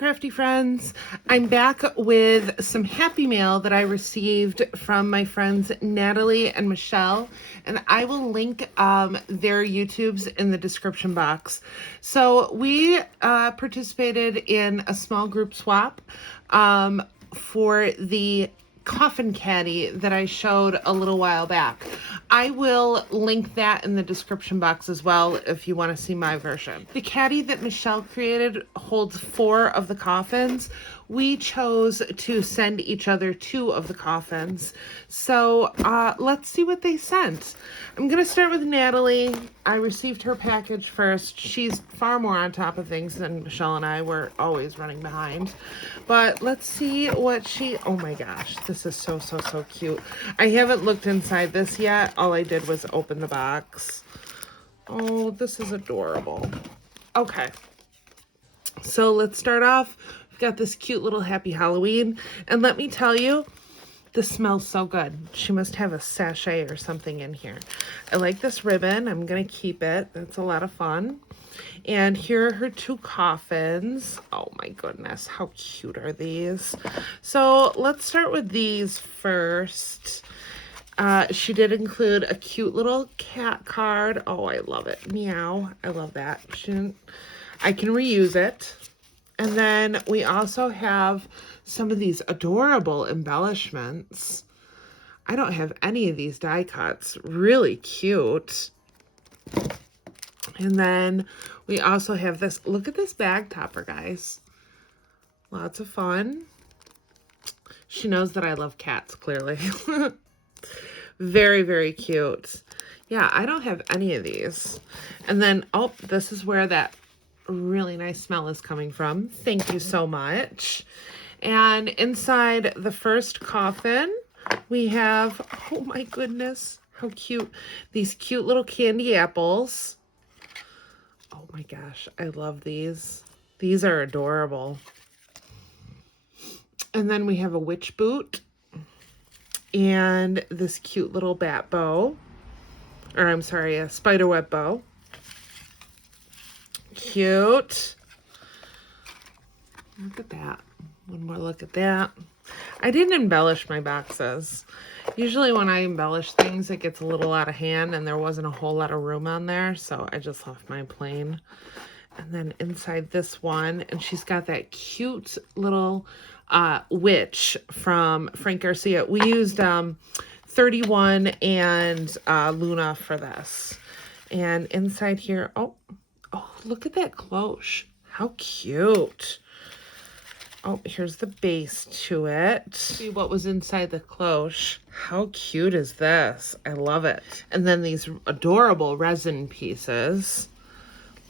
crafty friends. I'm back with some happy mail that I received from my friends Natalie and Michelle, and I will link their YouTubes in the description box. So we participated in a small group swap for the coffin caddy that I showed a little while back. I will link that in the description box as well if you want to see my version. The caddy that Michelle created holds 4 of the coffins. We chose to send each other 2 of the coffins. So let's see what they sent. I'm going to start with Natalie. I received her package first. She's far more on top of things than Michelle and I. We're always running behind. But let's see what she... Oh my gosh, this is so cute. I haven't looked inside this yet. All I did was open the box. Oh, this is adorable. Okay. So let's start off. We've got this cute little Happy Halloween. And let me tell you, this smells so good. She must have a sachet or something in here. I like this ribbon. I'm going to keep it. That's a lot of fun. And here are her 2 coffins. Oh my goodness, how cute are these? So let's start with these first. She did include a cute little cat card. Oh, I love it. Meow. I love that. I can reuse it. And then we also have some of these adorable embellishments. I don't have any of these die cuts. Really cute. And then we also have this. Look at this bag topper, guys. Lots of fun. She knows that I love cats, clearly. Very cute. Yeah, I don't have any of these. And then, oh, this is where that really nice smell is coming from. Thank you so much. And inside the first coffin, we have, oh my goodness, how cute. These cute little candy apples. Oh my gosh, I love these. These are adorable. And then we have a witch boot. And this cute little bat bow. Or I'm sorry, a spiderweb bow. Cute. Look at that. One more look at that. I didn't embellish my boxes. Usually when I embellish things, it gets a little out of hand and there wasn't a whole lot of room on there. So I just left mine plain. And then inside this one, and she's got that cute little witch from Frank Garcia. We used 31 and Luna for this. And inside here, oh, look at that cloche. How cute. Oh, here's the base to it. See what was inside the cloche. How cute is this? I love it. And then these adorable resin pieces.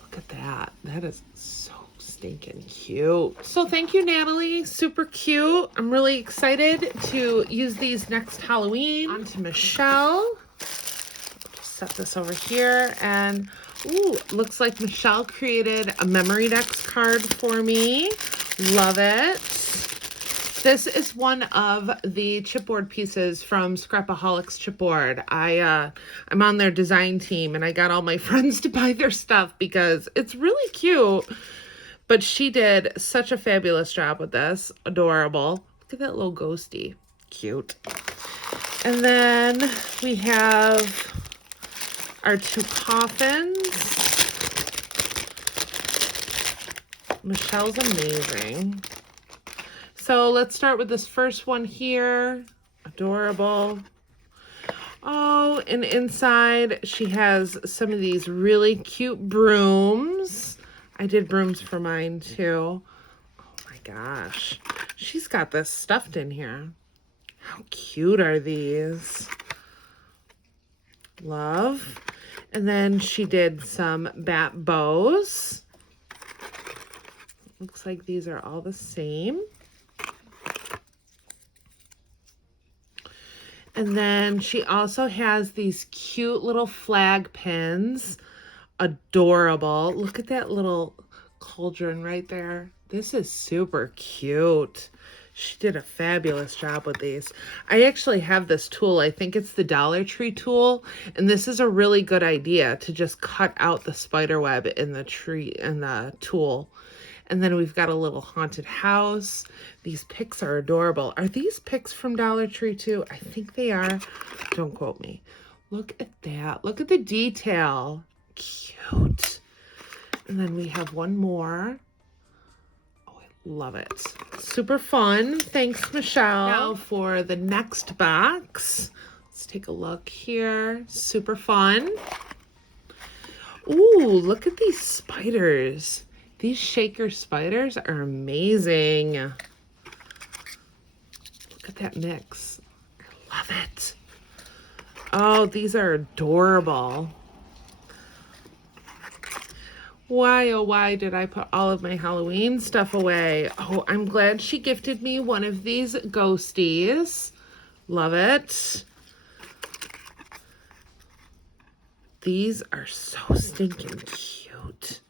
Look at that. That is so stinking cute. So thank you, Natalie. Super cute. I'm really excited to use these next Halloween. On to Michelle. Just set this over here. And ooh, looks like Michelle created a memory decks card for me. Love it. This is one of the chipboard pieces from Scrapaholics Chipboard. I'm on their design team and I got all my friends to buy their stuff because it's really cute. But she did such a fabulous job with this. Adorable. Look at that little ghosty. Cute. And then we have our 2 coffins. Michelle's amazing. So let's start with this first one here. Adorable. Oh, and inside she has some of these really cute brooms. I did brooms for mine too. Oh my gosh. She's got this stuffed in here. How cute are these? Love. And then she did some bat bows. Looks like these are all the same. And then she also has these cute little flag pins. Adorable. Look at that little cauldron right there. This is super cute. She did a fabulous job with these. I actually have this tool. I think it's the Dollar Tree tool. And this is a really good idea to just cut out the spider web in the tree, in the tool. And then we've got a little haunted house. These picks are adorable. Are these picks from Dollar Tree too? I think they are. Don't quote me. Look at that. Look at the detail. Cute. And then we have one more. Oh, I love it. Super fun. Thanks, Michelle. Now for the next box. Let's take a look here. Super fun. Ooh, look at these spiders. These shaker spiders are amazing. Look at that mix. I love it. Oh, these are adorable. Why, oh, why did I put all of my Halloween stuff away? Oh, I'm glad she gifted me one of these ghosties. Love it. These are so stinking cute.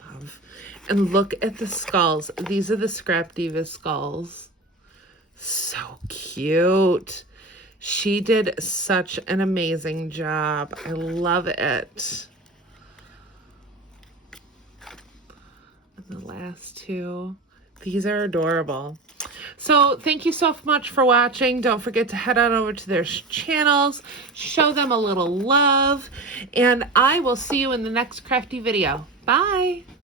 Love. And look at the skulls. These are the Scrap Diva skulls. So cute. She did such an amazing job. I love it. And the last two. These are adorable. So thank you so much for watching. Don't forget to head on over to their channels, show them a little love, and I will see you in the next crafty video. Bye.